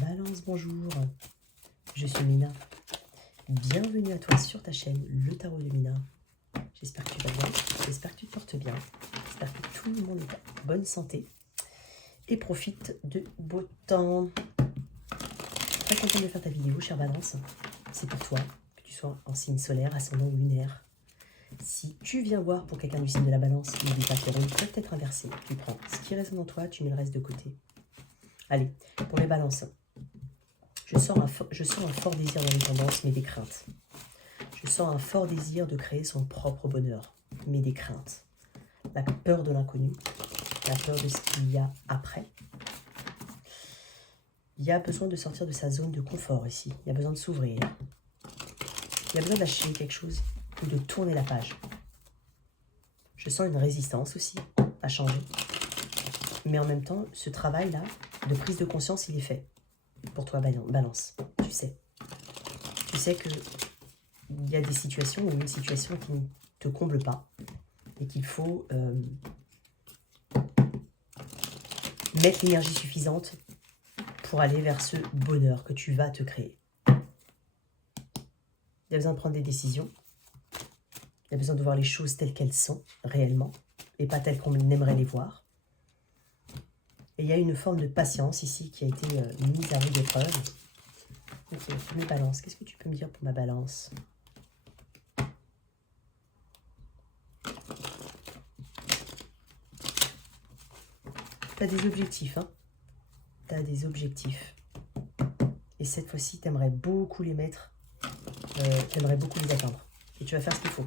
Balance, bonjour, je suis Mina. Bienvenue à toi sur ta chaîne, le tarot de Mina. J'espère que tu vas bien, j'espère que tu te portes bien, j'espère que tout le monde est en bonne santé et profite de beau temps. Très contente de faire ta vidéo, chère Balance. C'est pour toi, que tu sois en signe solaire, ascendant ou lunaire. Si tu viens voir pour quelqu'un du signe de la Balance, n'oublie pas que le rôle peut être inversé. Tu prends ce qui résonne en toi, tu mets le reste de côté. Allez, pour les Balances. Je sens un fort désir d'indépendance, mais des craintes. Je sens un fort désir de créer son propre bonheur, mais des craintes. La peur de l'inconnu, la peur de ce qu'il y a après. Il y a besoin de sortir de sa zone de confort ici. Il y a besoin de s'ouvrir. Il y a besoin d'acheter quelque chose ou de tourner la page. Je sens une résistance aussi à changer. Mais en même temps, ce travail-là de prise de conscience, il est fait. Pour toi, Balance, tu sais. Tu sais que il y a des situations ou une situation qui ne te comble pas et qu'il faut mettre l'énergie suffisante pour aller vers ce bonheur que tu vas te créer. Il y a besoin de prendre des décisions. Il y a besoin de voir les choses telles qu'elles sont, réellement, et pas telles qu'on aimerait les voir. Et il y a une forme de patience ici qui a été mise à rude épreuve. Ok, mes balances, qu'est-ce que tu peux me dire pour ma balance? Tu as des objectifs, hein? Tu as des objectifs. Et cette fois-ci, tu aimerais beaucoup les mettre, tu aimerais beaucoup les atteindre. Et tu vas faire ce qu'il faut.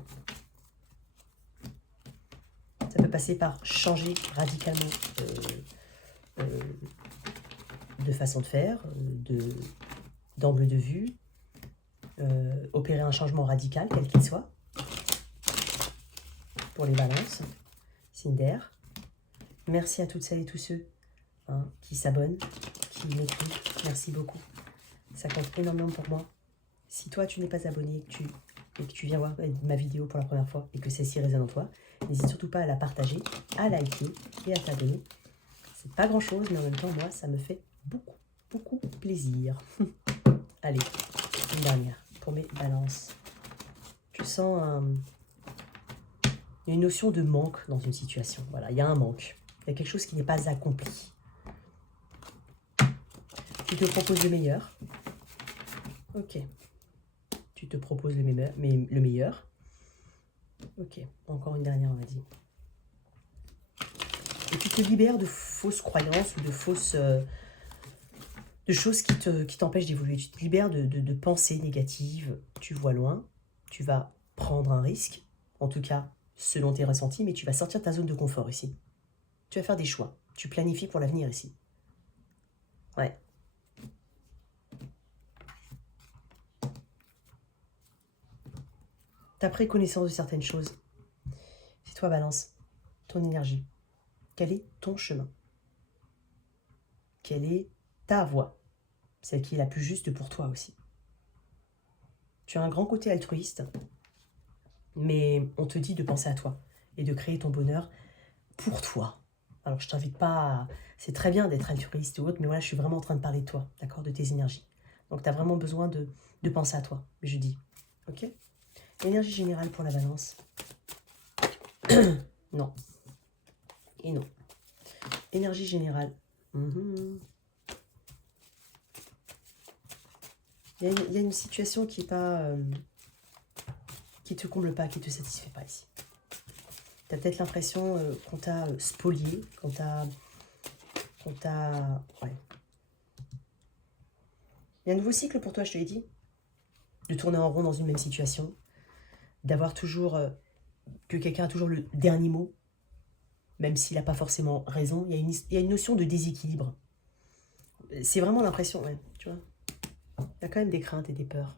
Ça peut passer par changer radicalement de façon de faire, d'angle de vue, opérer un changement radical, quel qu'il soit. Pour les balances, signe d'air. Merci à toutes celles et tous ceux qui s'abonnent, qui m'écrivent. Merci beaucoup. Ça compte énormément pour moi. Si toi, tu n'es pas abonné et que tu viens voir ma vidéo pour la première fois et que celle-ci résonne en toi, n'hésite surtout pas à la partager, à liker et à t'abonner. C'est pas grand-chose, mais en même temps, moi, ça me fait beaucoup plaisir. Allez, une dernière pour mes balances. Je sens une notion de manque dans une situation. Voilà, il y a un manque. Il y a quelque chose qui n'est pas accompli. Tu te proposes le meilleur. Ok. Tu te proposes le meilleur. Ok. Encore une dernière, on va dire. Et tu te libères de fausses croyances ou de fausses... de choses qui t'empêchent d'évoluer. Tu te libères de pensées négatives. Tu vois loin. Tu vas prendre un risque. En tout cas, selon tes ressentis. Mais tu vas sortir de ta zone de confort ici. Tu vas faire des choix. Tu planifies pour l'avenir ici. Ouais. Tu as pris connaissance de certaines choses. C'est toi, Balance. Ton énergie. Quel est ton chemin? Quelle est ta voie? Celle qui est la plus juste pour toi aussi. Tu as un grand côté altruiste, mais on te dit de penser à toi et de créer ton bonheur pour toi. Alors, je t'invite pas à... C'est très bien d'être altruiste ou autre, mais voilà, je suis vraiment en train de parler de toi, d'accord, de tes énergies. Donc, tu as vraiment besoin de penser à toi, je dis. Ok? Énergie générale pour la Balance. Non. Et non. Énergie générale. Il y a une situation qui est pas... qui te comble pas, qui te satisfait pas ici. Tu as peut-être l'impression qu'on t'a spolié, qu'on t'a... Ouais. Il y a un nouveau cycle pour toi, je te l'ai dit. De tourner en rond dans une même situation. D'avoir toujours... que quelqu'un a toujours le dernier mot. Même s'il n'a pas forcément raison. Il y a une notion de déséquilibre. C'est vraiment l'impression, ouais, tu vois. Il y a quand même des craintes et des peurs.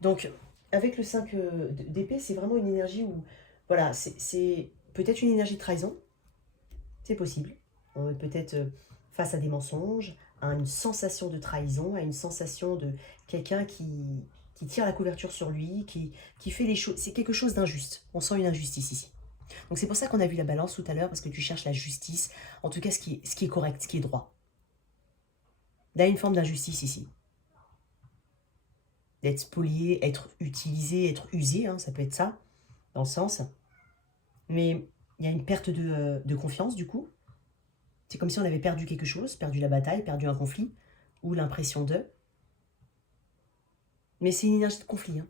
Donc, avec le 5 d'épée, c'est vraiment une énergie où... Voilà, c'est peut-être une énergie de trahison. C'est possible. On est peut-être face à des mensonges, à une sensation de trahison, à une sensation de quelqu'un qui tire la couverture sur lui, qui fait les choses... C'est quelque chose d'injuste. On sent une injustice ici. Donc c'est pour ça qu'on a vu la Balance tout à l'heure, parce que tu cherches la justice, en tout cas ce qui est correct, ce qui est droit. Il y a une forme d'injustice ici. D'être spolié, être utilisé, être usé, hein, ça peut être ça, dans le sens. Mais il y a une perte de confiance, du coup. C'est comme si on avait perdu quelque chose, perdu la bataille, perdu un conflit, ou l'impression de. Mais c'est une énergie de conflit. Hein.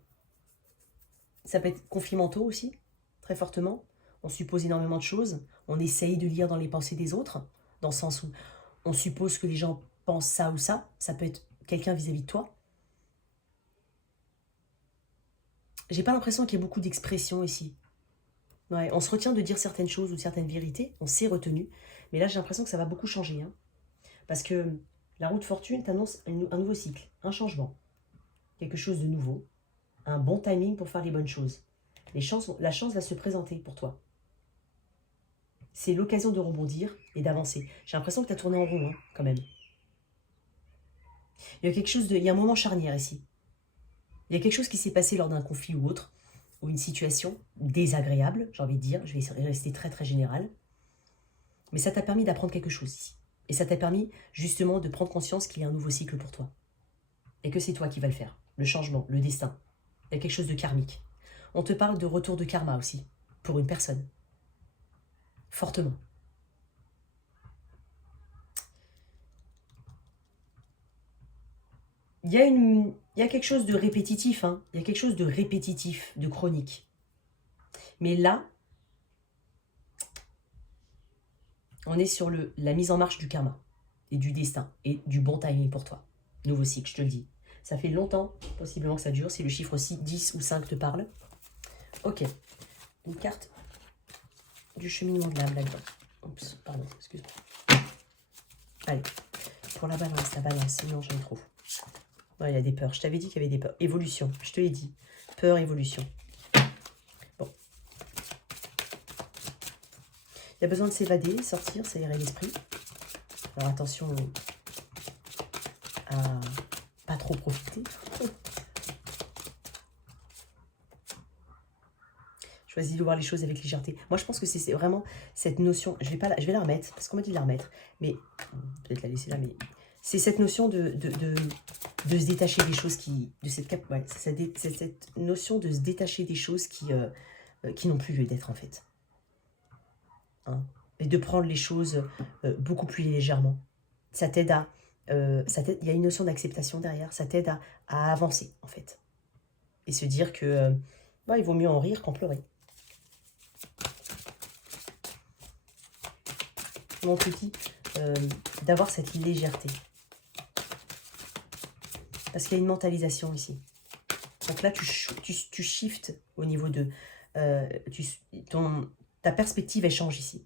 Ça peut être conflit mentaux aussi, très fortement. On suppose énormément de choses. On essaye de lire dans les pensées des autres, dans le sens où on suppose que les gens pensent ça ou ça. Ça peut être quelqu'un vis-à-vis de toi. J'ai pas l'impression qu'il y ait beaucoup d'expressions ici. Ouais, on se retient de dire certaines choses ou certaines vérités. On s'est retenu. Mais là, j'ai l'impression que ça va beaucoup changer. Hein. Parce que la roue de fortune t'annonce un nouveau cycle, un changement. Quelque chose de nouveau. Un bon timing pour faire les bonnes choses. La chance va se présenter pour toi. C'est l'occasion de rebondir et d'avancer. J'ai l'impression que tu as tourné en rond, hein, quand même. Il y a un moment charnière ici. Il y a quelque chose qui s'est passé lors d'un conflit ou autre, ou une situation désagréable, j'ai envie de dire. Je vais rester très très général. Mais ça t'a permis d'apprendre quelque chose ici. Et ça t'a permis justement de prendre conscience qu'il y a un nouveau cycle pour toi. Et que c'est toi qui vas le faire. Le changement, le destin. Il y a quelque chose de karmique. On te parle de retour de karma aussi, pour une personne. Fortement. Il y a quelque chose de répétitif, hein. Il y a quelque chose de répétitif, de chronique. Mais là, on est sur la mise en marche du karma et du destin et du bon timing pour toi. Nouveau cycle, je te le dis. Ça fait longtemps, possiblement que ça dure, si le chiffre 6, 10 ou 5 te parle. Ok. Une carte du cheminement de l'âme là-dedans. Oups, pardon, excuse-moi. Allez, pour la balance, sinon j'aime trop. Ouais, il y a des peurs, je t'avais dit qu'il y avait des peurs. Évolution, je te l'ai dit. Peur, évolution. Bon. Il y a besoin de s'évader, sortir, s'aérer l'esprit. Alors attention à pas trop profiter. Choisis de voir les choses avec légèreté. Moi, je pense que c'est vraiment cette notion. Je vais la remettre, parce qu'on m'a dit de la remettre. Mais, peut-être la laisser là, mais c'est cette notion de se détacher des choses qui... c'est cette notion de se détacher des choses qui n'ont plus lieu d'être, en fait. Hein, et de prendre les choses beaucoup plus légèrement. Ça t'aide à... il y a une notion d'acceptation derrière. Ça t'aide à avancer, en fait. Et se dire que il vaut mieux en rire qu'en pleurer. On te dit d'avoir cette légèreté. Parce qu'il y a une mentalisation ici. Donc là, tu shifts au niveau de... ta perspective, elle change ici.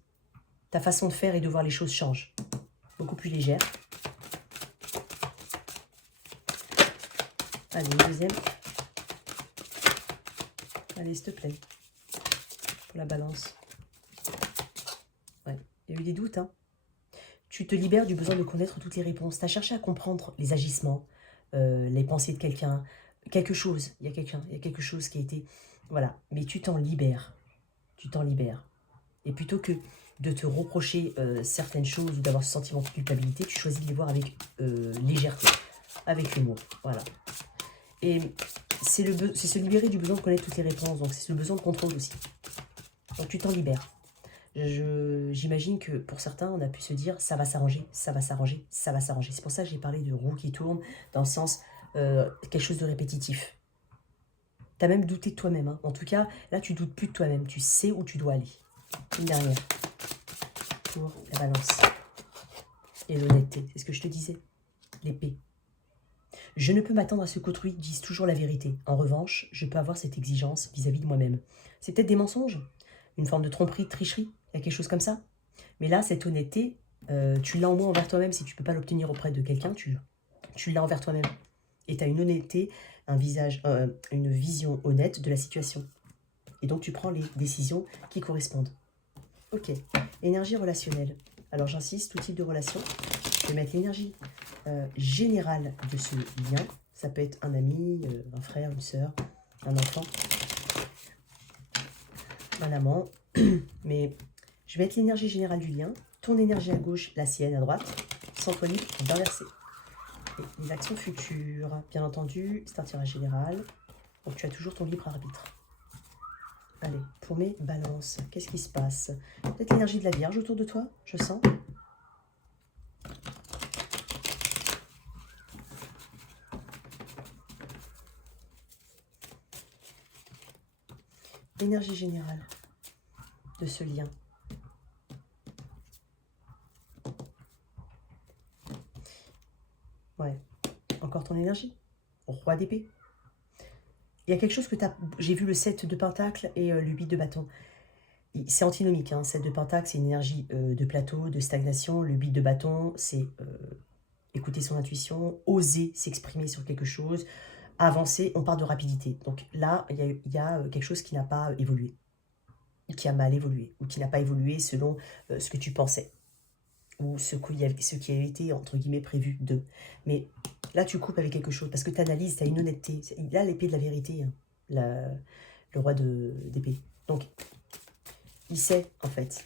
Ta façon de faire et de voir les choses change. Beaucoup plus légère. Allez, une deuxième. Allez, s'il te plaît. Pour la balance. Ouais, il y a eu des doutes, hein. Tu te libères du besoin de connaître toutes les réponses. Tu as cherché à comprendre les agissements, les pensées de quelqu'un, quelque chose. Il y a quelque chose qui a été... Voilà, mais tu t'en libères. Tu t'en libères. Et plutôt que de te reprocher certaines choses ou d'avoir ce sentiment de culpabilité, tu choisis de les voir avec légèreté, avec humour. Voilà. Et c'est se libérer du besoin de connaître toutes les réponses. Donc c'est le besoin de contrôle aussi. Donc tu t'en libères. J'imagine que pour certains, on a pu se dire ça va s'arranger, ça va s'arranger, ça va s'arranger. C'est pour ça que j'ai parlé de roue qui tourne dans le sens quelque chose de répétitif. Tu as même douté de toi-même. Hein. En tout cas, là, tu doutes plus de toi-même. Tu sais où tu dois aller. Une dernière pour la balance. Et l'honnêteté, c'est ce que je te disais. L'épée. Je ne peux m'attendre à ce qu'autrui dise toujours la vérité. En revanche, je peux avoir cette exigence vis-à-vis de moi-même. C'est peut-être des mensonges, une forme de tromperie, de tricherie. Il y a quelque chose comme ça. Mais là, cette honnêteté, tu l'as en moins envers toi-même. Si tu ne peux pas l'obtenir auprès de quelqu'un, tu l'as envers toi-même. Et tu as une honnêteté, un visage, une vision honnête de la situation. Et donc, tu prends les décisions qui correspondent. Ok. Énergie relationnelle. Alors, j'insiste, tout type de relation. Je vais mettre l'énergie générale de ce lien. Ça peut être un ami, un frère, une sœur, un enfant, un amant. Mais je vais mettre l'énergie générale du lien. Ton énergie à gauche, la sienne à droite. Centre libre, inversé. Et les actions futures, bien entendu, c'est un tirage général. Donc tu as toujours ton libre arbitre. Allez, pour mes balances, qu'est-ce qui se passe? Peut-être l'énergie de la Vierge autour de toi, je sens. L'énergie générale de ce lien. Ouais, encore ton énergie. Roi d'épée. Il y a quelque chose que tu as... J'ai vu le 7 de pentacle et le 8 de bâton. C'est antinomique, hein. 7 de pentacle, c'est une énergie de plateau, de stagnation. Le 8 de bâton, c'est écouter son intuition, oser s'exprimer sur quelque chose, avancer, on parle de rapidité. Donc là, il y a quelque chose qui n'a pas évolué, qui a mal évolué, ou qui n'a pas évolué selon ce que tu pensais, ou ce qui a été, entre guillemets, prévu de. Mais là, tu coupes avec quelque chose, parce que tu analyses, tu as une honnêteté. Il a l'épée de la vérité, hein, le roi d'épée. Donc, il sait, en fait,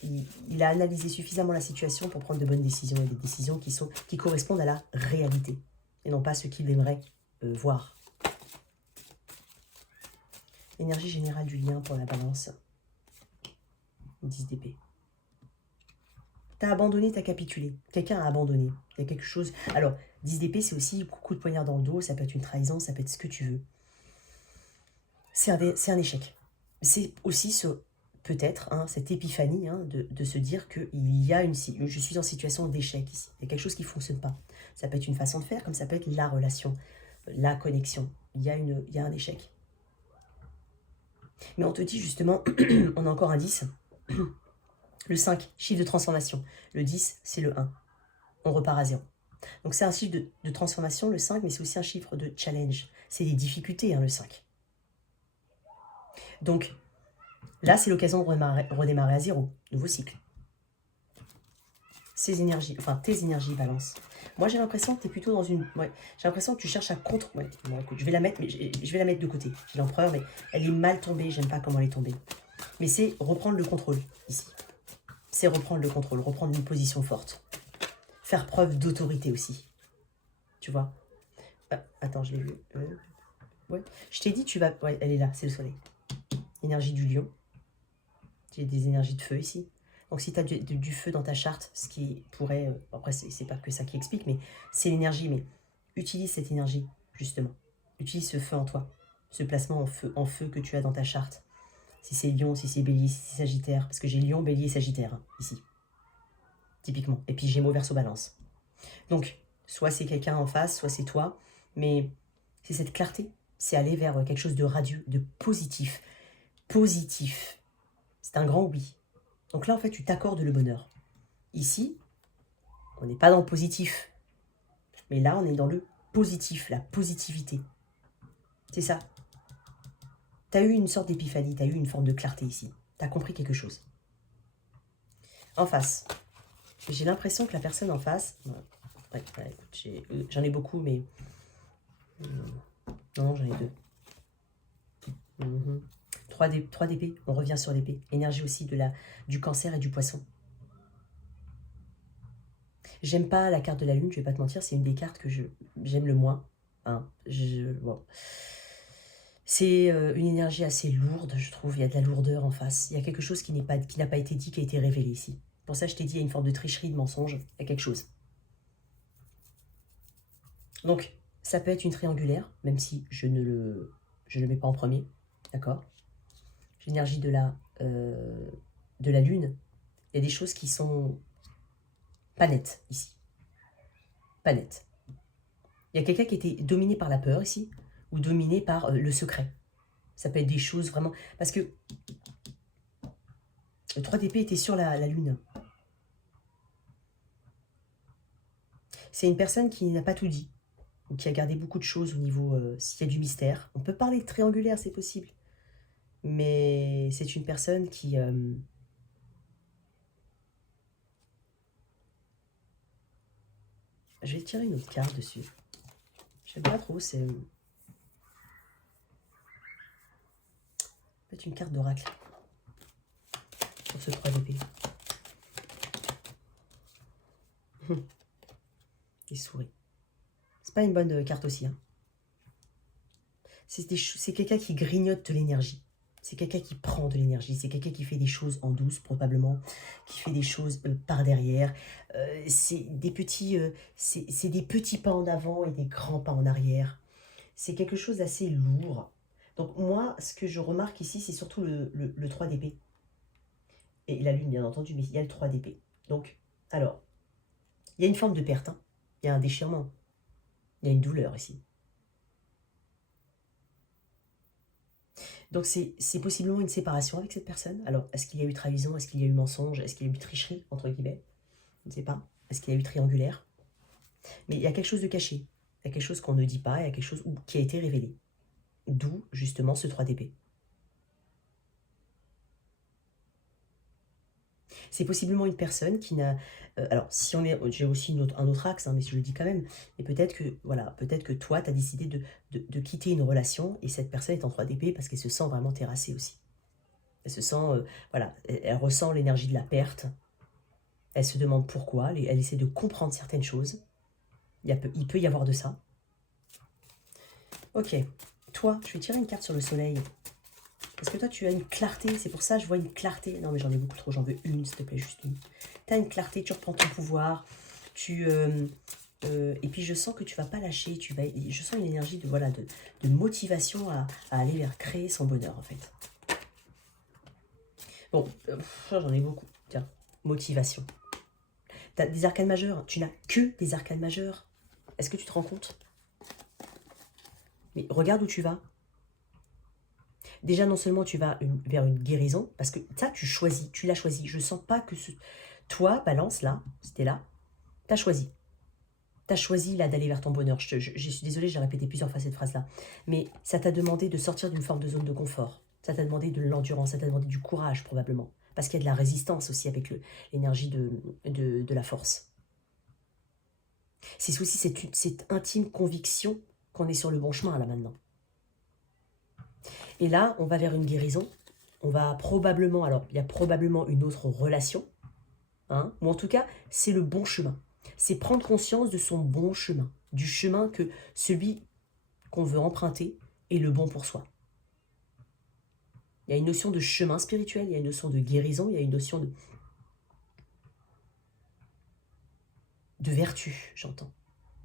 il a analysé suffisamment la situation pour prendre de bonnes décisions, et des décisions qui correspondent à la réalité, et non pas ce qu'il aimerait voir. Énergie générale du lien pour la balance. 10 d'épée. T'as abandonné, t'as capitulé. Quelqu'un a abandonné. Il y a quelque chose... Alors, 10 d'épée, c'est aussi coup de poignard dans le dos, ça peut être une trahison, ça peut être ce que tu veux. C'est un échec. C'est aussi peut-être cette épiphanie de se dire que je suis en situation d'échec ici. Il y a quelque chose qui ne fonctionne pas. Ça peut être une façon de faire, comme ça peut être la relation, la connexion. Il y a un échec. Mais on te dit justement, on a encore un 10, le 5, chiffre de transformation. Le 10, c'est le 1. On repart à 0. Donc c'est un chiffre de transformation, le 5, mais c'est aussi un chiffre de challenge. C'est des difficultés, le 5. Donc là, c'est l'occasion de redémarrer à 0. Nouveau cycle. Tes énergies balance. Moi, j'ai l'impression que tu es plutôt dans une... Ouais, j'ai l'impression que tu cherches à contre... Ouais, bon, écoute, je vais la mettre de côté. J'ai l'empereur, mais elle est mal tombée. J'aime pas comment elle est tombée. Mais c'est reprendre le contrôle, ici. C'est reprendre le contrôle, reprendre une position forte. Faire preuve d'autorité aussi. Tu vois? Attends, je l'ai vu. Ouais. Je t'ai dit, tu vas... Ouais, elle est là, c'est le soleil. Énergie du lion. J'ai des énergies de feu ici. Donc si tu as du feu dans ta charte, ce qui pourrait... après, c'est pas que ça qui explique, mais c'est l'énergie. Mais utilise cette énergie, justement. Utilise ce feu en toi. Ce placement en feu que tu as dans ta charte. Si c'est lion, si c'est bélier, si c'est sagittaire. Parce que j'ai lion, bélier et sagittaire, ici. Typiquement. Et puis gémeaux, verseau, balance. Donc, soit c'est quelqu'un en face, soit c'est toi. Mais c'est cette clarté. C'est aller vers quelque chose de radieux, de positif. Positif. C'est un grand oui. Donc là, en fait, tu t'accordes le bonheur. Ici, on n'est pas dans le positif. Mais là, on est dans le positif, la positivité. C'est ça. Tu as eu une sorte d'épiphanie, tu as eu une forme de clarté ici. Tu as compris quelque chose. En face, j'ai l'impression que la personne en face... Ouais, écoute, j'en ai beaucoup, mais... Non, j'en ai 2. 3 d'épée, on revient sur l'épée. Énergie aussi du cancer et du poisson. J'aime pas la carte de la lune, je vais pas te mentir, c'est une des cartes que j'aime le moins. Bon. C'est une énergie assez lourde, je trouve. Il y a de la lourdeur en face. Il y a quelque chose qui n'a pas été dit, qui a été révélé ici. Pour ça, je t'ai dit, il y a une forme de tricherie, de mensonge. Il y a quelque chose. Donc, ça peut être une triangulaire, même si je ne le mets pas en premier. D'accord? L'énergie de la lune. Il y a des choses qui sont pas nettes ici. Pas nettes. Il y a quelqu'un qui était dominé par la peur ici, ou dominé par le secret. Ça peut être des choses vraiment... Parce que le 3 d'épée était sur la lune. C'est une personne qui n'a pas tout dit, ou qui a gardé beaucoup de choses au niveau... s'il y a du mystère. On peut parler de triangulaire, c'est possible. Mais c'est une personne qui... Je vais tirer une autre carte dessus. Je sais pas trop, c'est... Peut-être une carte d'oracle. Sur ce 3 d'épée. Il sourit. C'est pas une bonne carte aussi. Hein. C'est quelqu'un qui grignote de l'énergie. C'est quelqu'un qui prend de l'énergie. C'est quelqu'un qui fait des choses en douce, probablement. Qui fait des choses par derrière. C'est des petits pas en avant et des grands pas en arrière. C'est quelque chose d'assez lourd. Donc moi, ce que je remarque ici, c'est surtout le 3 d'épée. Et la lune, bien entendu, mais il y a le 3 d'épée. Donc, alors, il y a une forme de perte. Hein. Il y a un déchirement. Il y a une douleur ici. Donc c'est possiblement une séparation avec cette personne. Alors, est-ce qu'il y a eu trahison? Est-ce qu'il y a eu mensonge? Est-ce qu'il y a eu tricherie, entre guillemets? Je ne sais pas. Est-ce qu'il y a eu triangulaire? Mais il y a quelque chose de caché. Il y a quelque chose qu'on ne dit pas. Il y a quelque chose qui a été révélé. D'où, justement, ce 3 d'épée. C'est possiblement une personne qui n'a... alors, si on est... J'ai aussi un autre axe, hein, mais je le dis quand même. Et peut-être que, voilà, peut-être que toi, tu as décidé de quitter une relation et cette personne est en 3 d'épée parce qu'elle se sent vraiment terrassée aussi. Elle se sent... voilà, elle ressent l'énergie de la perte. Elle se demande pourquoi. Elle essaie de comprendre certaines choses. Il peut y avoir de ça. Ok. Toi, je vais tirer une carte sur le soleil. Parce que toi, tu as une clarté. C'est pour ça que je vois une clarté. Non, mais j'en ai beaucoup trop. J'en veux une, s'il te plaît, juste une. Tu as une clarté, tu reprends ton pouvoir. Et puis, je sens que tu vas pas lâcher. Je sens une énergie de motivation à aller vers créer son bonheur, en fait. Bon, j'en ai beaucoup. Tiens, motivation. Tu as des arcanes majeures. Tu n'as que des arcanes majeures. Est-ce que tu te rends compte? Mais regarde où tu vas. Déjà, non seulement tu vas vers une guérison, parce que ça, tu l'as choisi. Je sens pas que toi, balance, là, c'était là, tu as choisi. Tu as choisi, là, d'aller vers ton bonheur. Je suis désolée, j'ai répété plusieurs fois cette phrase-là. Mais ça t'a demandé de sortir d'une forme de zone de confort. Ça t'a demandé de l'endurance, ça t'a demandé du courage, probablement. Parce qu'il y a de la résistance aussi avec l'énergie de la force. C'est aussi cette intime conviction qu'on est sur le bon chemin, là, maintenant. Et là, on va vers une guérison. On va probablement, alors il y a probablement une autre relation, hein, ou en tout cas, c'est le bon chemin. C'est prendre conscience de son bon chemin, du chemin que celui qu'on veut emprunter est le bon pour soi. Il y a une notion de chemin spirituel, il y a une notion de guérison, il y a une notion de vertu, j'entends.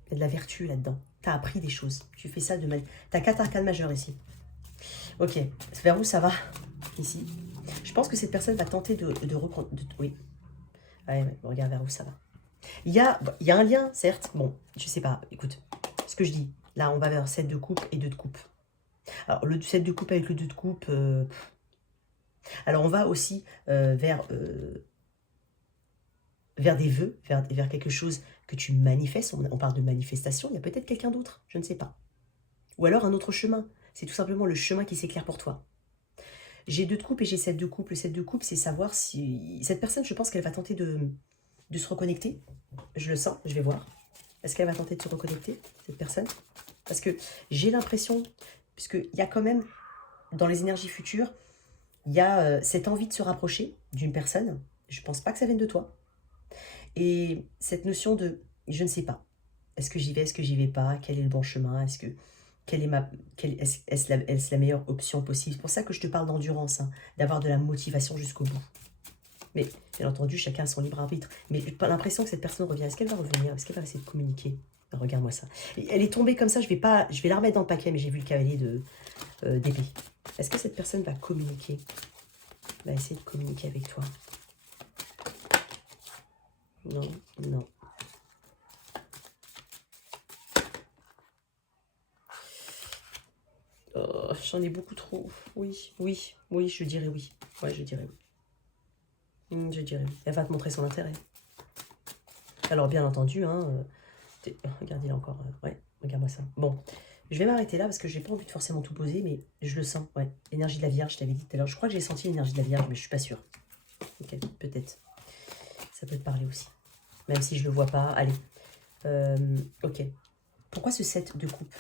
Il y a de la vertu là-dedans. Tu as appris des choses. Tu fais ça de manière... Tu as 4 arcanes majeures ici. Ok, vers où ça va? Ici. Je pense que cette personne va tenter de reprendre... oui. Ouais, regarde vers où ça va. Il y a un lien, certes. Bon, je sais pas. Écoute, ce que je dis. Là, on va vers 7 de coupe et 2 de coupe. Alors, le 7 de coupe avec le 2 de coupe... alors, on va aussi vers des vœux, vers quelque chose que tu manifestes. On parle de manifestation. Il y a peut-être quelqu'un d'autre. Je ne sais pas. Ou alors un autre chemin. C'est tout simplement le chemin qui s'éclaire pour toi. J'ai 2 de coupe et j'ai 7 de coupe. Le 7 de coupe, c'est savoir si... Cette personne, je pense qu'elle va tenter de se reconnecter. Je le sens, je vais voir. Est-ce qu'elle va tenter de se reconnecter, cette personne? Parce que j'ai l'impression, puisqu'il y a quand même, dans les énergies futures, il y a cette envie de se rapprocher d'une personne. Je ne pense pas que ça vienne de toi. Et cette notion de, je ne sais pas. Est-ce que j'y vais, est-ce que j'y vais pas? Quel est le bon chemin? Est-ce est-ce la meilleure option possible? C'est pour ça que je te parle d'endurance, hein, d'avoir de la motivation jusqu'au bout. Mais bien entendu, chacun a son libre arbitre. Mais j'ai pas l'impression que cette personne revient. Est-ce qu'elle va revenir? Est-ce qu'elle va essayer de communiquer? Regarde-moi ça. Elle est tombée comme ça, je vais la remettre dans le paquet, mais j'ai vu le cavalier d'épée. Est-ce que cette personne va communiquer? Va essayer de communiquer avec toi? Non, non. Oh, j'en ai beaucoup trop. Oui, je dirais oui. Ouais, je dirais oui. Je dirais oui. Elle va te montrer son intérêt. Alors, bien entendu, hein, regarde, il est encore... ouais, regarde-moi ça. Bon, je vais m'arrêter là parce que j'ai pas envie de forcément tout poser, mais je le sens, ouais. Énergie de la Vierge, je t'avais dit tout à l'heure. Je crois que j'ai senti l'énergie de la Vierge, mais je suis pas sûre. Ok, peut-être. Ça peut te parler aussi. Même si je le vois pas. Allez. Ok. Pourquoi ce 7 de coupe?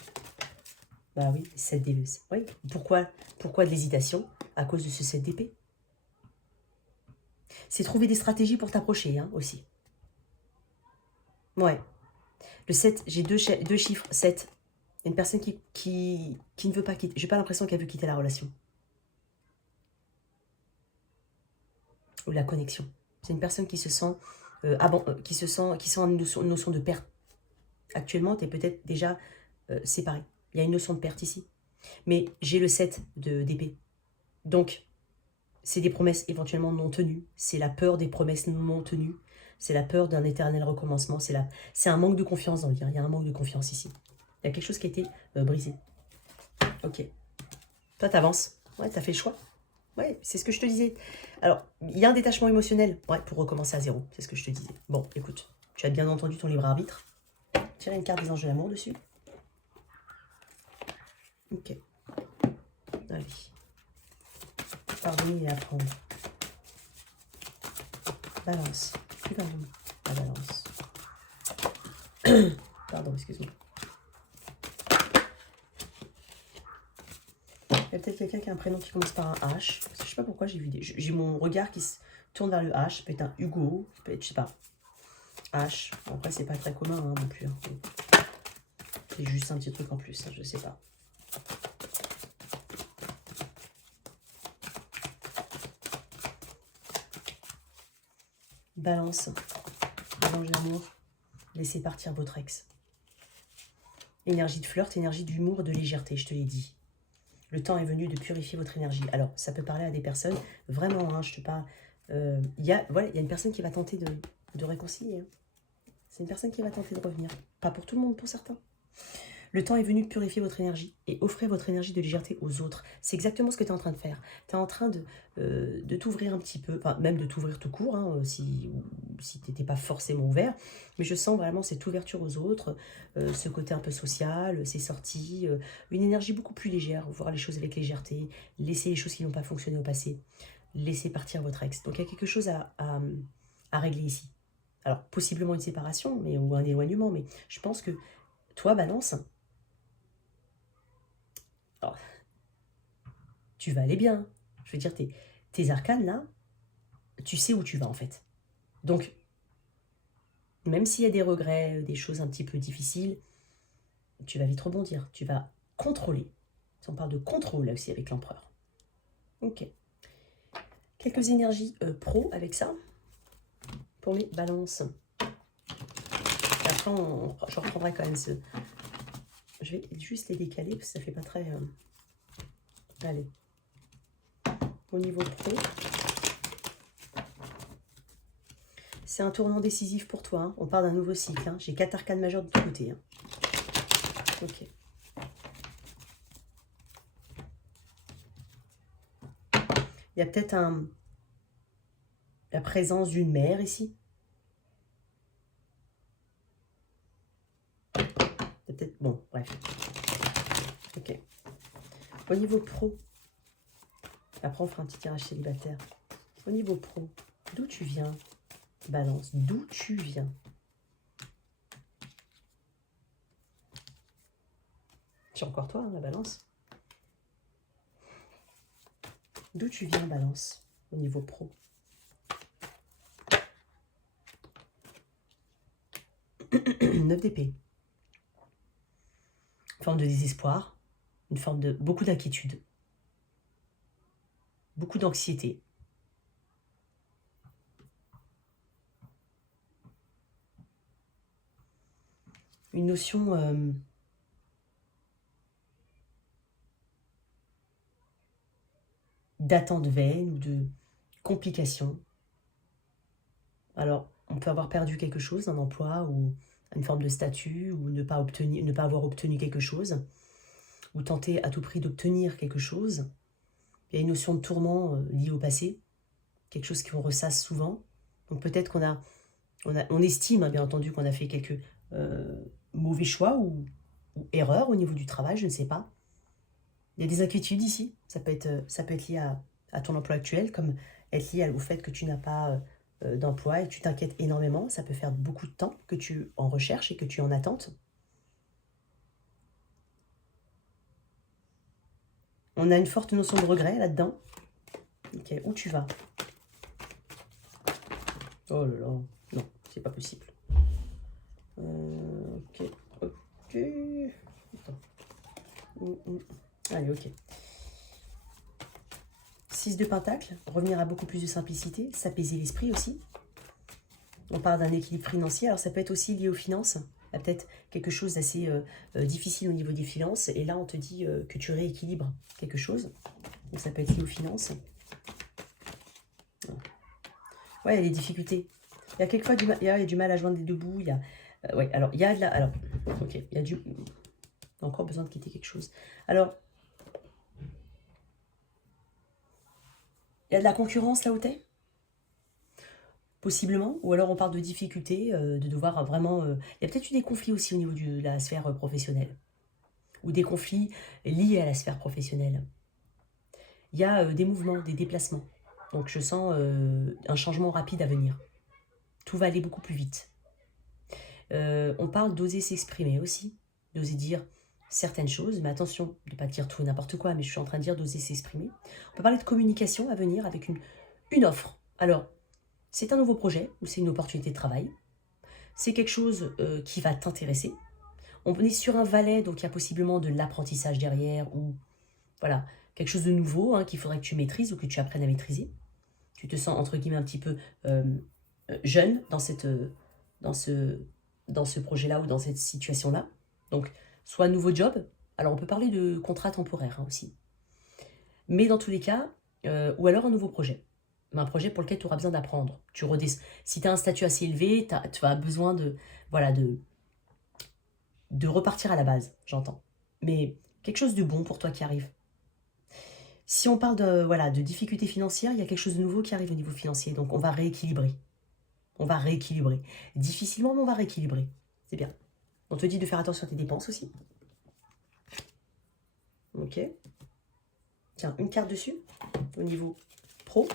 Bah oui, 7 d'épée. Oui. Pourquoi de l'hésitation? À cause de ce 7 d'épée. C'est trouver des stratégies pour t'approcher, hein, aussi. Ouais. Le 7, j'ai deux chiffres, 7. Il y a une personne qui ne veut pas quitter. J'ai pas l'impression qu'elle veut quitter la relation. Ou la connexion. C'est une personne qui se sent qui sent une notion de perte. Actuellement, tu es peut-être déjà séparé. Il y a une notion de perte ici. Mais j'ai le 7 d'épée. Donc, c'est des promesses éventuellement non tenues. C'est la peur des promesses non tenues. C'est la peur d'un éternel recommencement. C'est un manque de confiance dans le lien. Il y a un manque de confiance ici. Il y a quelque chose qui a été brisé. Ok. Toi, t'avances. Ouais, t'as fait le choix. Ouais, c'est ce que je te disais. Alors, il y a un détachement émotionnel. Ouais, pour recommencer à zéro. C'est ce que je te disais. Bon, écoute. Tu as bien entendu ton libre arbitre. Tirer une carte des anges de l'amour dessus. Ok. Allez. Pardonner et apprendre. Balance. Tu vas où, la balance? Pardon, excuse-moi. Il y a peut-être quelqu'un qui a un prénom qui commence par un H. Je sais pas pourquoi j'ai vu j'ai mon regard qui se tourne vers le H. Ça peut être un Hugo. Ça peut être, je sais pas. H. Bon, après, c'est pas très commun hein, non plus. Hein. C'est juste un petit truc en plus. Hein, je sais pas. Balance. Mélange d'amour. Laissez partir votre ex. Énergie de flirt, énergie d'humour, de légèreté, je te l'ai dit. Le temps est venu de purifier votre énergie. Alors, ça peut parler à des personnes, vraiment, hein, je te parle. Il y a une personne qui va tenter de réconcilier. Hein. C'est une personne qui va tenter de revenir. Pas pour tout le monde, pour certains. Le temps est venu de purifier votre énergie et offrir votre énergie de légèreté aux autres. C'est exactement ce que tu es en train de faire. Tu es en train de t'ouvrir un petit peu, enfin même de t'ouvrir tout court, hein, si tu n'étais pas forcément ouvert. Mais je sens vraiment cette ouverture aux autres, ce côté un peu social, ces sorties, une énergie beaucoup plus légère, voir les choses avec légèreté, laisser les choses qui n'ont pas fonctionné au passé, laisser partir votre ex. Donc il y a quelque chose à régler ici. Alors possiblement une séparation ou un éloignement, mais je pense que toi, Balance, alors, tu vas aller bien. Je veux dire, tes arcanes, là, tu sais où tu vas, en fait. Donc, même s'il y a des regrets, des choses un petit peu difficiles, tu vas vite rebondir. Tu vas contrôler. On parle de contrôle, là aussi, avec l'empereur. Ok. Quelques énergies pro avec ça, pour les balances. Et après, je reprendrai quand même ce... Je vais juste les décaler, parce que ça fait pas très... Allez. Au niveau pro, c'est un tournant décisif pour toi. Hein. On part d'un nouveau cycle. Hein. J'ai 4 arcanes majeures de ton côté. Hein. Ok. Il y a peut-être la présence d'une mère ici. Peut-être... Bon, bref. Ok. Au niveau pro, après on fera un petit tirage célibataire. Au niveau pro, d'où tu viens, Balance? D'où tu viens? C'est encore toi, hein, la Balance. D'où tu viens, Balance, au niveau pro? Neuf d'épée. Une forme de désespoir, une forme de beaucoup d'inquiétude, beaucoup d'anxiété. Une notion d'attente vaine ou de complications. Alors, on peut avoir perdu quelque chose, un emploi ou une forme de statut, ou ne pas avoir obtenu quelque chose, ou tenter à tout prix d'obtenir quelque chose. Il y a une notion de tourment liée au passé, quelque chose qu'on ressasse souvent. Donc peut-être on estime, hein, bien entendu, qu'on a fait quelques mauvais choix ou erreurs au niveau du travail, je ne sais pas. Il y a des inquiétudes ici. Ça peut être lié à ton emploi actuel, comme être lié au fait que tu n'as pas d'emploi et que tu t'inquiètes énormément. Ça peut faire beaucoup de temps que tu en recherches et que tu es en attente. On a une forte notion de regret là-dedans. Ok, où tu vas? Oh là là, non, c'est pas possible. Ok, ok. Attends. Allez, ok. 6 de Pentacle, revenir à beaucoup plus de simplicité, s'apaiser l'esprit aussi. On parle d'un équilibre financier, alors ça peut être aussi lié aux finances. Il y a peut-être quelque chose d'assez difficile au niveau des finances, et là on te dit que tu rééquilibres quelque chose. Donc ça peut être lié aux finances. Ouais, il y a des difficultés. Il y a quelquefois il y a du mal à joindre les deux bouts. Il y a, ouais, alors il y a de la... Alors, ok, il y a du... On a encore besoin de quitter quelque chose. Alors, il y a de la concurrence là où t'es? Possiblement. Ou alors on parle de difficultés, de devoir vraiment... Il y a peut-être eu des conflits aussi au niveau de la sphère professionnelle. Ou des conflits liés à la sphère professionnelle. Il y a des mouvements, des déplacements. Donc je sens un changement rapide à venir. Tout va aller beaucoup plus vite. On parle d'oser s'exprimer aussi, d'oser dire certaines choses, mais attention, de ne pas dire tout et n'importe quoi, mais je suis en train de dire d'oser s'exprimer. On peut parler de communication à venir avec une offre. Alors, c'est un nouveau projet ou c'est une opportunité de travail. C'est quelque chose qui va t'intéresser. On est sur un valet, donc il y a possiblement de l'apprentissage derrière ou voilà, quelque chose de nouveau qu'il faudrait que tu maîtrises ou que tu apprennes à maîtriser. Tu te sens entre guillemets un petit peu jeune dans ce projet-là ou dans cette situation-là. Donc, soit un nouveau job, alors on peut parler de contrat temporaire aussi. Mais dans tous les cas, ou alors un nouveau projet. Un projet pour lequel tu auras besoin d'apprendre. Si tu as un statut assez élevé, tu as besoin de repartir à la base, j'entends. Mais quelque chose de bon pour toi qui arrive. Si on parle de difficultés financières, il y a quelque chose de nouveau qui arrive au niveau financier. Donc on va rééquilibrer. On va rééquilibrer. Difficilement, mais on va rééquilibrer. C'est bien. On te dit de faire attention à tes dépenses aussi. Ok. Tiens, une carte dessus, au niveau pro.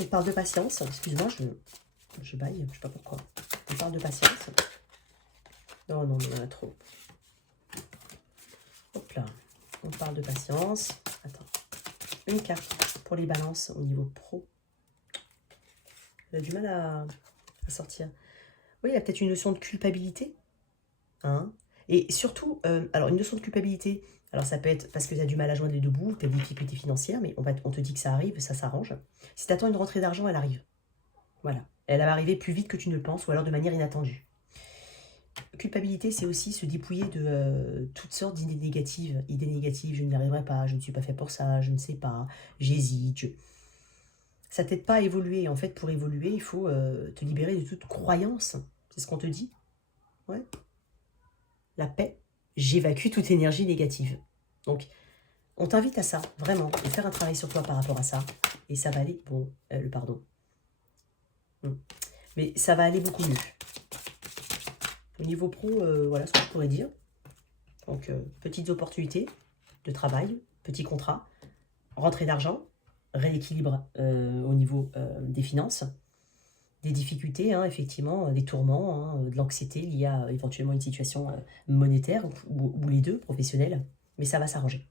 On parle de patience. Excuse-moi, je baille, je sais pas pourquoi. On parle de patience. Non, non, mais il y en a trop. Hop là. On parle de patience. Attends. Une carte pour les balances au niveau pro. Elle a du mal à sortir. Oui, il y a peut-être une notion de culpabilité. Hein. Et surtout, alors une notion de culpabilité, alors ça peut être parce que tu as du mal à joindre les deux bouts, tu as des difficultés financières, mais on te dit que ça arrive, ça s'arrange. Si tu attends une rentrée d'argent, elle arrive. Voilà. Elle va arriver plus vite que tu ne le penses, ou alors de manière inattendue. Culpabilité, c'est aussi se dépouiller de toutes sortes d'idées négatives. Idées négatives, je n'y arriverai pas, je ne suis pas fait pour ça, je ne sais pas, j'hésite. Ça t'aide pas à évoluer. En fait, pour évoluer, il faut te libérer de toute croyance. C'est ce qu'on te dit. Ouais. La paix, j'évacue toute énergie négative. Donc, on t'invite à ça, vraiment, de faire un travail sur toi par rapport à ça. Et ça va aller... Bon, le pardon. Mais ça va aller beaucoup mieux. Au niveau pro, voilà ce que je pourrais dire. Donc, petites opportunités de travail, petits contrats, rentrée d'argent, rééquilibre au niveau des finances, des difficultés, effectivement, des tourments, de l'anxiété liée à éventuellement une situation monétaire ou les deux, professionnels. Mais ça va s'arranger.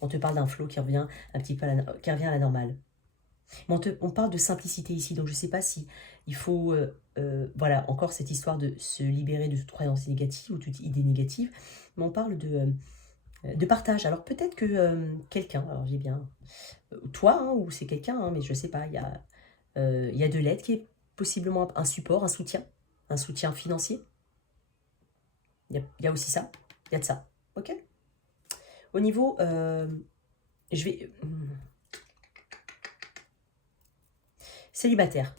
On te parle d'un flow qui revient un petit peu qui revient à la normale. Mais on parle de simplicité ici, donc je ne sais pas si il faut, voilà, encore cette histoire de se libérer de toute croyance négative ou toute idée négative, mais on parle de partage. Alors peut-être que quelqu'un, alors j'ai bien, toi, ou c'est quelqu'un, mais je ne sais pas, il y a de l'aide qui est possiblement un support, un soutien financier. Il y a aussi ça, il y a de ça, ok. Au niveau, je vais... Célibataire.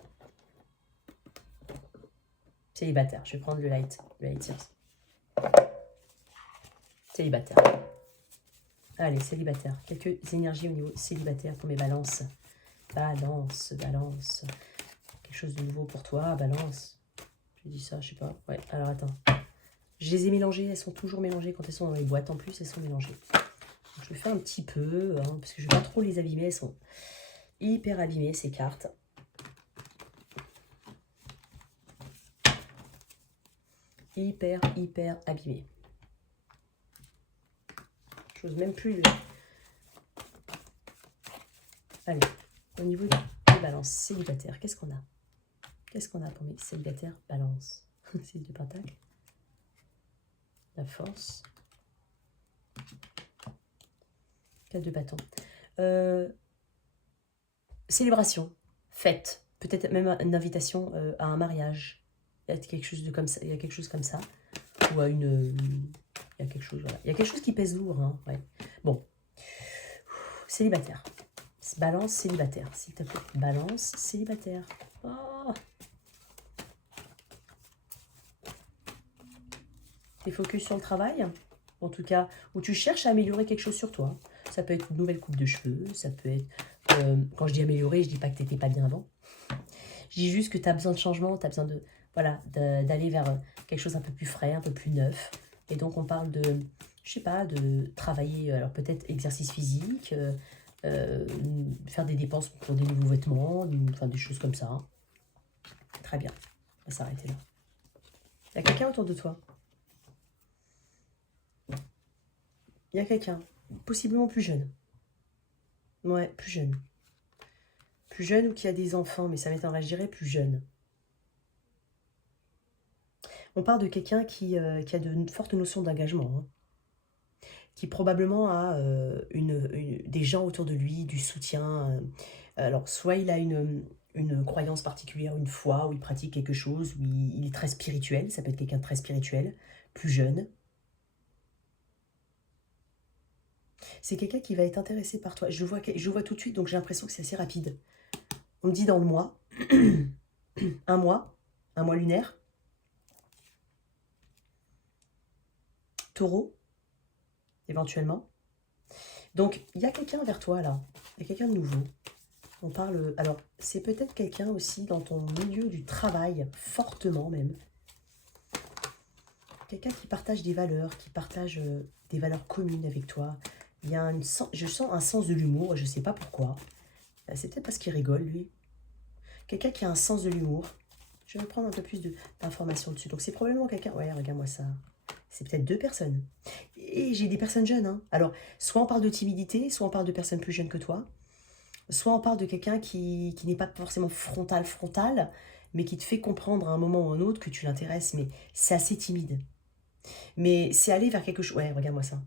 Célibataire. Je vais prendre le light. Le light source. Célibataire. Allez, célibataire. Quelques énergies au niveau célibataire pour mes balances. Balance, balance. Quelque chose de nouveau pour toi, balance. J'ai dit ça, je sais pas. Ouais, alors attends. Je les ai mélangées. Elles sont toujours mélangées quand elles sont dans les boîtes. En plus, elles sont mélangées. Donc, je vais faire un petit peu, parce que je ne vais pas trop les abîmer. Elles sont hyper abîmées, ces cartes. Hyper abîmé. Je n'ose même plus. Allez, au niveau des balances célibataires, qu'est-ce qu'on a? Qu'est-ce qu'on a pour mes célibataires? Balance. 6 de pentacle. La force. 4 de bâton. Célébration. Fête. Peut-être même une invitation à un mariage. Il y a quelque chose comme ça. Il y a quelque chose comme ça. Ou à une... il y a quelque chose, voilà. Il y a quelque chose qui pèse lourd. Hein, ouais. Bon. Célibataire. Balance, célibataire. S'il te plaît. Balance, célibataire. Oh. T'es focus sur le travail, en tout cas, où tu cherches à améliorer quelque chose sur toi. Ça peut être une nouvelle coupe de cheveux, ça peut être... quand je dis améliorer, je dis pas que t'étais pas bien avant. Je dis juste que tu as besoin de changement, tu as besoin de voilà, d'aller vers quelque chose un peu plus frais, un peu plus neuf. Et donc on parle de, je sais pas, de travailler, alors peut-être exercice physique, faire des dépenses pour des nouveaux vêtements, enfin des choses comme ça. Très bien, on va s'arrêter là. Il y a quelqu'un autour de toi? Il y a quelqu'un, possiblement plus jeune. Ouais, plus jeune. Plus jeune ou qui a des enfants, mais ça m'étonnerait, je dirais plus jeune. On parle de quelqu'un qui a de fortes notions d'engagement, hein, qui probablement a des gens autour de lui, du soutien. Alors, soit il a une croyance particulière, une foi, où il pratique quelque chose, où il est très spirituel, ça peut être quelqu'un de très spirituel, plus jeune. C'est quelqu'un qui va être intéressé par toi. Je vois tout de suite, donc j'ai l'impression que c'est assez rapide. On me dit dans le mois, un mois lunaire, taureau, éventuellement. Donc, il y a quelqu'un vers toi, là. Il y a quelqu'un de nouveau. On parle... Alors, c'est peut-être quelqu'un aussi dans ton milieu du travail, fortement même. Quelqu'un qui partage des valeurs, qui partage des valeurs communes avec toi. Il y a je sens un sens de l'humour, je ne sais pas pourquoi. C'est peut-être parce qu'il rigole, lui. Quelqu'un qui a un sens de l'humour. Je vais prendre un peu plus d'informations dessus. Donc, c'est probablement quelqu'un... Ouais, regarde-moi ça. C'est peut-être 2 personnes. Et j'ai des personnes jeunes. Hein. Alors, soit on parle de timidité, soit on parle de personnes plus jeunes que toi. Soit on parle de quelqu'un qui n'est pas forcément frontal, mais qui te fait comprendre à un moment ou à un autre que tu l'intéresses. Mais c'est assez timide. Mais c'est aller vers quelque chose... Ouais, regarde-moi ça.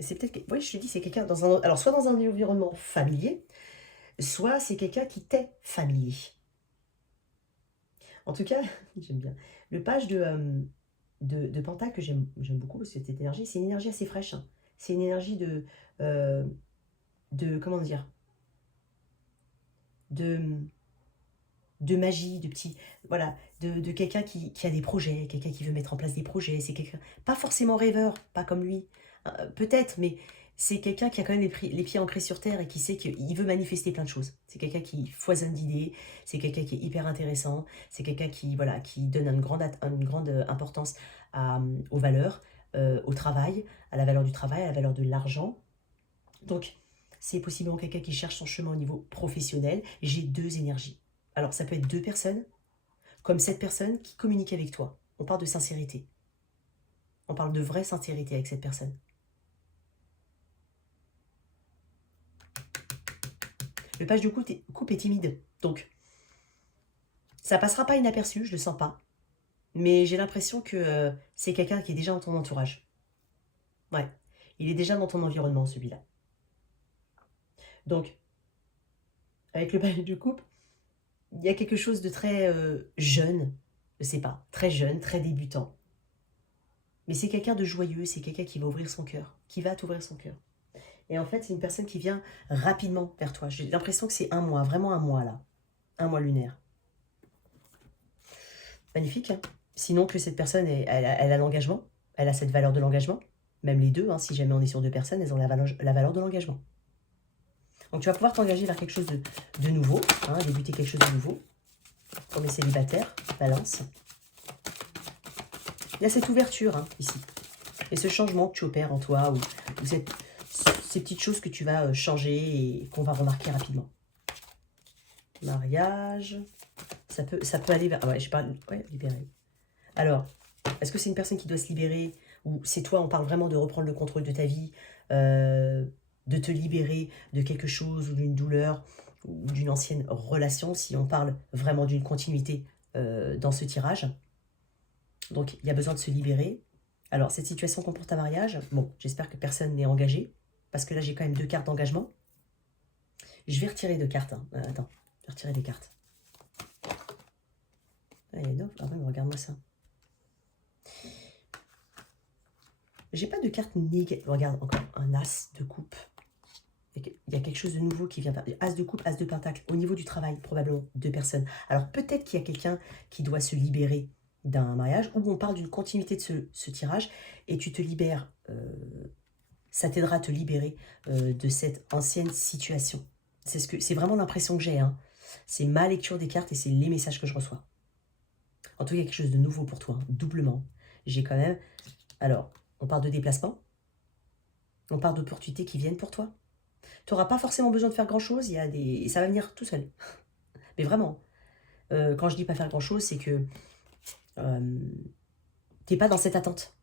C'est peut-être... Oui, je te dis, c'est quelqu'un dans un... Alors, soit dans un environnement familier, soit c'est quelqu'un qui t'est familier. En tout cas, j'aime bien. Le page de Pentacle que j'aime beaucoup, parce que cette énergie, c'est une énergie assez fraîche. Hein. C'est une énergie de comment dire, de magie, de petit, voilà, de quelqu'un qui a des projets, quelqu'un qui veut mettre en place des projets. C'est quelqu'un, pas forcément rêveur, pas comme lui, peut-être, mais c'est quelqu'un qui a quand même les pieds ancrés sur terre et qui sait qu'il veut manifester plein de choses. C'est quelqu'un qui foisonne d'idées, c'est quelqu'un qui est hyper intéressant, c'est quelqu'un qui, voilà, qui donne une grande importance aux valeurs, au travail, à la valeur du travail, à la valeur de l'argent. Donc, c'est possiblement quelqu'un qui cherche son chemin au niveau professionnel. J'ai 2 énergies. Alors, ça peut être 2 personnes, comme cette personne qui communique avec toi. On parle de sincérité. On parle de vraie sincérité avec cette personne. Le page de coupe est timide. Donc, ça passera pas inaperçu, je le sens pas. Mais j'ai l'impression que c'est quelqu'un qui est déjà dans ton entourage. Ouais, il est déjà dans ton environnement, celui-là. Donc, avec le page de coupe, il y a quelque chose de très jeune, je sais pas, très jeune, très débutant. Mais c'est quelqu'un de joyeux, c'est quelqu'un qui va ouvrir son cœur, qui va t'ouvrir son cœur. Et en fait, c'est une personne qui vient rapidement vers toi. J'ai l'impression que c'est un mois, vraiment un mois là. Un mois lunaire. Magnifique, hein. Sinon que cette personne, elle a l'engagement, elle a cette valeur de l'engagement. Même les deux, hein, si jamais on est sur 2 personnes, elles ont la valeur de l'engagement. Donc tu vas pouvoir t'engager vers quelque chose de nouveau, hein, débuter quelque chose de nouveau. Pour mes célibataires, balance. Il y a cette ouverture hein, ici. Et ce changement que tu opères en toi, ou ces petites choses que tu vas changer et qu'on va remarquer rapidement. Mariage. Ça peut aller vers... Ah ouais, je parle... Ouais, libérer. Alors, est-ce que c'est une personne qui doit se libérer, ou c'est toi, on parle vraiment de reprendre le contrôle de ta vie, de te libérer de quelque chose ou d'une douleur, ou d'une ancienne relation, si on parle vraiment d'une continuité dans ce tirage. Donc, il y a besoin de se libérer. Alors, cette situation comporte un mariage. Bon, j'espère que personne n'est engagé, parce que là, j'ai quand même 2 cartes d'engagement. Je vais retirer 2 cartes. Hein. Attends, je vais retirer des cartes. Ah, non, ah ouais, regarde-moi ça. J'ai pas de carte négatives. Regarde, encore un as de coupe. Il y a quelque chose de nouveau qui vient. As de coupe, as de pentacle. Au niveau du travail, probablement 2 personnes. Alors, peut-être qu'il y a quelqu'un qui doit se libérer d'un mariage, où on parle d'une continuité de ce tirage, et tu te libères, ça t'aidera à te libérer de cette ancienne situation. C'est vraiment l'impression que j'ai. Hein. C'est ma lecture des cartes et c'est les messages que je reçois. En tout cas, il y a quelque chose de nouveau pour toi, hein, doublement. J'ai quand même... Alors, on parle de déplacement, on parle d'opportunités qui viennent pour toi. Tu n'auras pas forcément besoin de faire grand-chose, et ça va venir tout seul. Mais vraiment, quand je dis pas faire grand-chose, c'est que t'es pas dans cette attente.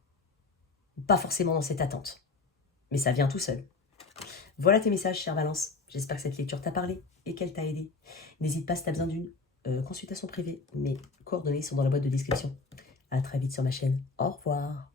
Pas forcément dans cette attente. Mais ça vient tout seul. Voilà tes messages, chère Balance. J'espère que cette lecture t'a parlé et qu'elle t'a aidé. N'hésite pas si tu as besoin d'une consultation privée. Mes coordonnées sont dans la boîte de description. À très vite sur ma chaîne. Au revoir.